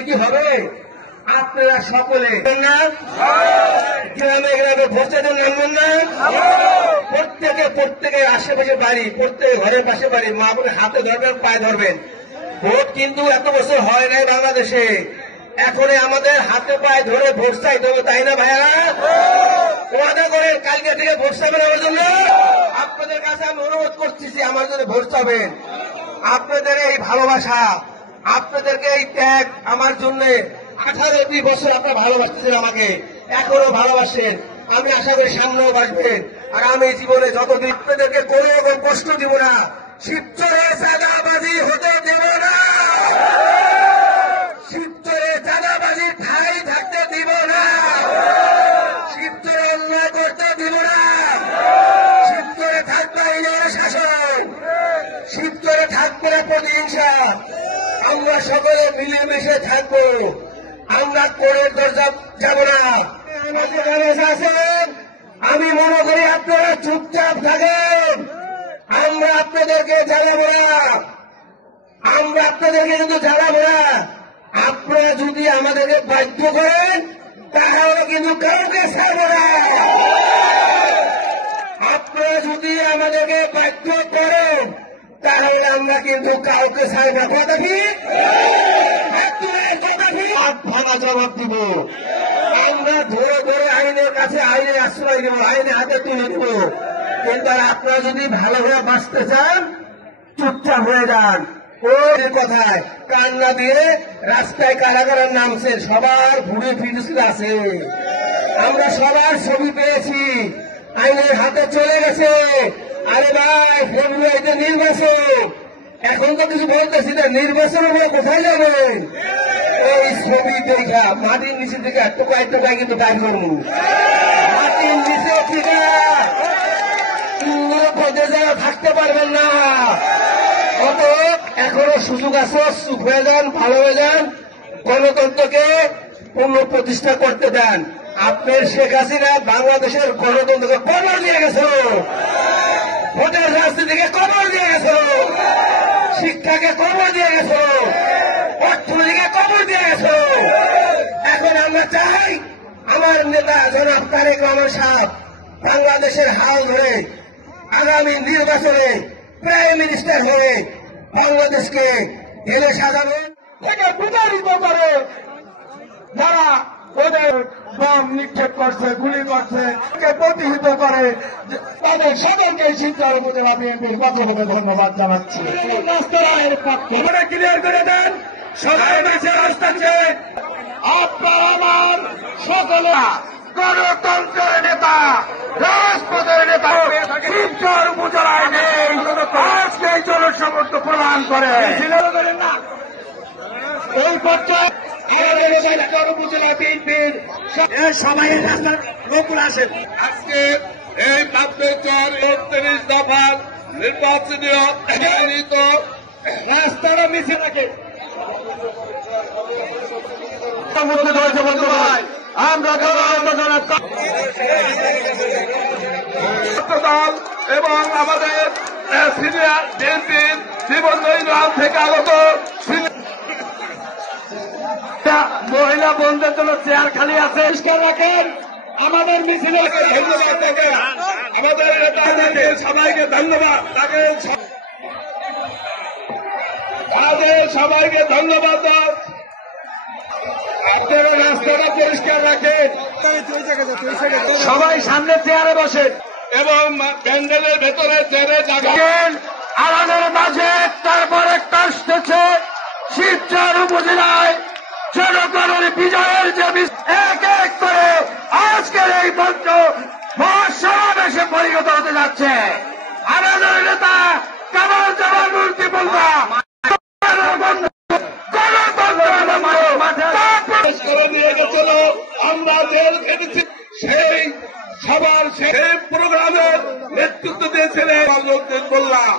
দিলে কি হবে? আপনারা সকলে গ্রামে গ্রামে ভোটারদের নামবেন না? প্রত্যেকের আশেপাশে বাড়ি, প্রত্যেক ঘরের পাশে বাড়ি, মা বোনের হাতে ধরবেন, পায়ে ধরবেন। ভোট কিন্তু এত বছর হয় নাই বাংলাদেশে, এখন আমাদের হাতে পায়ে ধরে ভোট চাইতে হবে, তাই না ভাইয়ারা? ওয়াদা করেন কালকে থেকে ভোট চাবেন আমার জন্য। আপনাদের কাছে আমি অনুরোধ করতেছি আমার জন্য ভোট চাবেন। আপনাদের এই ভালোবাসা, আপনাদেরকে এই ত্যাগ আমার জন্য 18-20 বছর আপনারা ভালোবাসতেছেন আমাকে, এখনো ভালোবাসেন। আমি আশা করি সামনেও বাসবেন। আর আমি জীবনে যতদিন আপনাদেরকে কোনো রকম কষ্ট দিব না, শিবচরে চাঁদাবাজি হতে দেব না, শিবচরে চাঁদাবাজি ঠাই থাকতে দিব না, শিবচরে অন্যায় করতে দিব না, শিবচরে থাকবে আইনের শাসন, শিবচরে থাকবে না প্রতিহিংসা। আমরা সকলে মিলেমিশে থাকবো, আমরা কোরের দরজা যাব না। আমাদের মানুষ আছেন, আমি মনে করি আপনারা চুপচাপ থাকেন, আমরা আপনাদেরকে জানাবো না, আমরা আপনাদেরকে কিন্তু জানাবো না। আপনারা যদি আমাদেরকে বাধ্য করেন তাহলে কিন্তু কাউকে ছাড়বো না। আপনারা যদি আমাদেরকে বাধ্য করেন তাহলে আমরা কিন্তু কাউকে ছাড়ব না। কথা ঠিক? ভাঙা জবাব দিব। আমরা ধরে ধরে আইনের কাছে আইনের আশ্রয় দেব, আইনে হাতে তুলে দেব। কিন্তু আপনারা যদি ভালোভাবে বাঁচতে চান চুপচাপ হয়ে যান। ওই কথায় কান্না দিয়ে রাস্তায় কারা কারা নামছে, সবার ঘুরে ফিরে আছে, আমরা সবার ছবি পেয়েছি, আইনের হাতে চলে গেছে। আরে ভাই, ফেব্রুয়ারিতে নির্বাচন, এখন তো কিছু বলতেছি না, নির্বাচনের পরে কোথায় যাবেন? ওই ছবি দেখা মাটির নিচে থেকে টোকায় টোকায় কিন্তু ডাক করবো, মাটির নিচে থেকে পদে যারা থাকতে পারবেন না। অত এখনো সুযোগ আছে, চুপ হয়ে যান, ভালো হয়ে যান, গণতন্ত্রকে পুনঃপ্রতিষ্ঠা করতে দেন। আপনার শেখ হাসিনা বাংলাদেশের গণতন্ত্রকে কবর দিয়ে গেছিল, ভোটের রাজনীতিকে কবর দিয়ে গেছিল, শিক্ষাকে কবর দিয়ে গেছিল, অর্থনীতিকে কবর দিয়ে গেছিল। এখন আমরা চাই আমার নেতা জনাব তারেক রহমান সাহেব বাংলাদেশের হাল ধরে আগামী নির্বাচনে প্রাইম মিনিস্টার হয়ে বাংলাদেশকে ঢেলে সাজানো থেকে প্রতারিত করে যারা ওদের বম নিক্ষেপ করছে, গুলি করছে, প্রতিহিত করে, তাদের সকলকে শিবচর উপজেলা বিএনপির পক্ষ থেকে ধন্যবাদ জানাচ্ছি। রাস্তার পক্ষে ক্লিয়ার করে দেন, সবাই দেশে রাস্তা চেয়ে আপনার আমার সকলে গণতন্ত্রের নেতা, রাজপথের নেতা শিবচর উপজেলায় নেই, আজকে এই জনসমর্থ প্রদান করে না এই পর্যায়ে উপজেলা বিএনপির সবাই রাস্তার লোকগুলো আসেন। আজকে এই 39 দফার নির্বাচনীয় রাস্তাটা মিছে রাখে আমরা দল এবং আমাদের সিনিয়র বিএনপির জীবন থেকে আগত মহিলা বন্ধুদের জন্য চেয়ার খালি আছে, রাখেন। আমাদের মিছিলে ধন্যবাদ তাকে, আমাদের নেতাকে সবাইকে ধন্যবাদ, তাদের সবাইকে ধন্যবাদ। আপনারা রাস্তাটা পরিষ্কার রাখেন, সবাই সামনে চেয়ারে বসেন এবং প্যান্ডেলের ভেতরে চেয়ারে জাগান। আমাদের মাঝে তারপর একটা আসতেছে শিবচর উপজেলায় জনগণের বিজয়ের যে এক এক করে আজকের এই মঞ্চ মহাসমাবেশে পরিণত হতে যাচ্ছে। আমাদের নেতা কামাল জামান মূর্তি বলবা নিয়ে গেছিল, আমরা জেল খেটেছি, সেই সবার সেই প্রোগ্রামের নেতৃত্ব দিয়েছিলেন বললাম।